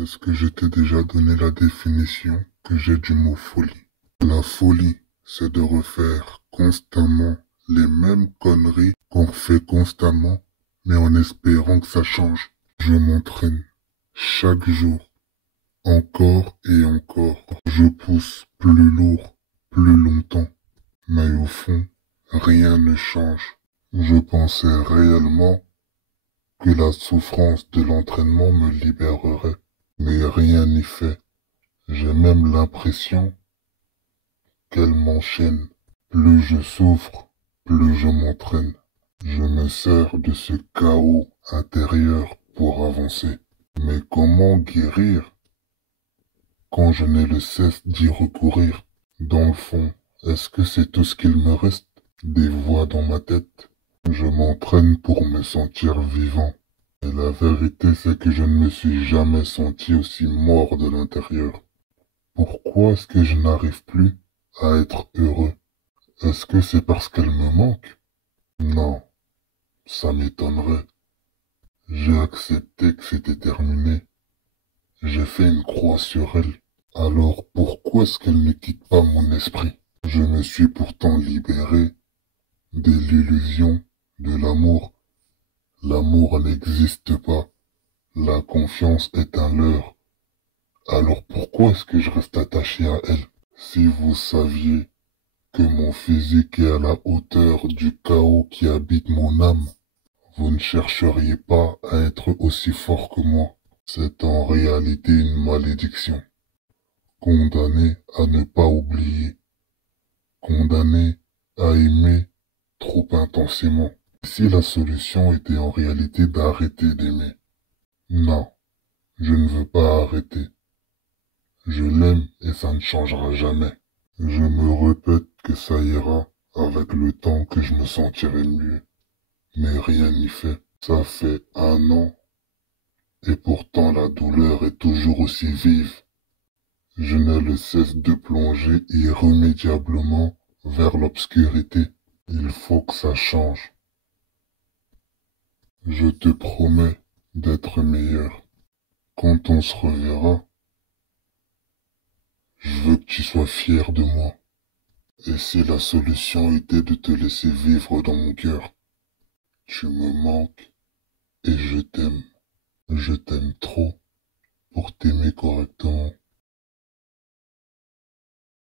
Est-ce que je t'ai déjà donné la définition que j'ai du mot folie? La folie, c'est de refaire constamment les mêmes conneries qu'on fait constamment, mais en espérant que ça change. Je m'entraîne chaque jour, encore et encore. Je pousse plus lourd, plus longtemps, mais au fond, rien ne change. Je pensais réellement que la souffrance de l'entraînement me libérerait, mais rien n'y fait. J'ai même l'impression qu'elle m'enchaîne. Plus je souffre, plus je m'entraîne. Je me sers de ce chaos intérieur pour avancer. Mais comment guérir quand je n'ai le cesse d'y recourir? Dans le fond, est-ce que c'est tout ce qu'il me reste? Des voix dans ma tête? Je m'entraîne pour me sentir vivant. Et la vérité, c'est que je ne me suis jamais senti aussi mort de l'intérieur. Pourquoi est-ce que je n'arrive plus à être heureux? Est-ce que c'est parce qu'elle me manque? Non, ça m'étonnerait. J'ai accepté que c'était terminé. J'ai fait une croix sur elle. Alors pourquoi est-ce qu'elle ne quitte pas mon esprit? Je me suis pourtant libéré de l'illusion de l'amour. L'amour n'existe pas. La confiance est un leurre. Alors pourquoi est-ce que je reste attaché à elle? Si vous saviez que mon physique est à la hauteur du chaos qui habite mon âme, vous ne chercheriez pas à être aussi fort que moi. C'est en réalité une malédiction. Condamné à ne pas oublier. Condamné à aimer trop intensément. Si la solution était en réalité d'arrêter d'aimer. Non, je ne veux pas arrêter. Je l'aime et ça ne changera jamais. Je me répète que ça ira avec le temps, que je me sentirai mieux. Mais rien n'y fait. Ça fait 1 an et pourtant la douleur est toujours aussi vive. Je n'ai le cesse de plonger irrémédiablement vers l'obscurité. Il faut que ça change. Je te promets d'être meilleur. Quand on se reverra, je veux que tu sois fier de moi. Et si la solution était de te laisser vivre dans mon cœur, tu me manques et je t'aime. Je t'aime trop pour t'aimer correctement.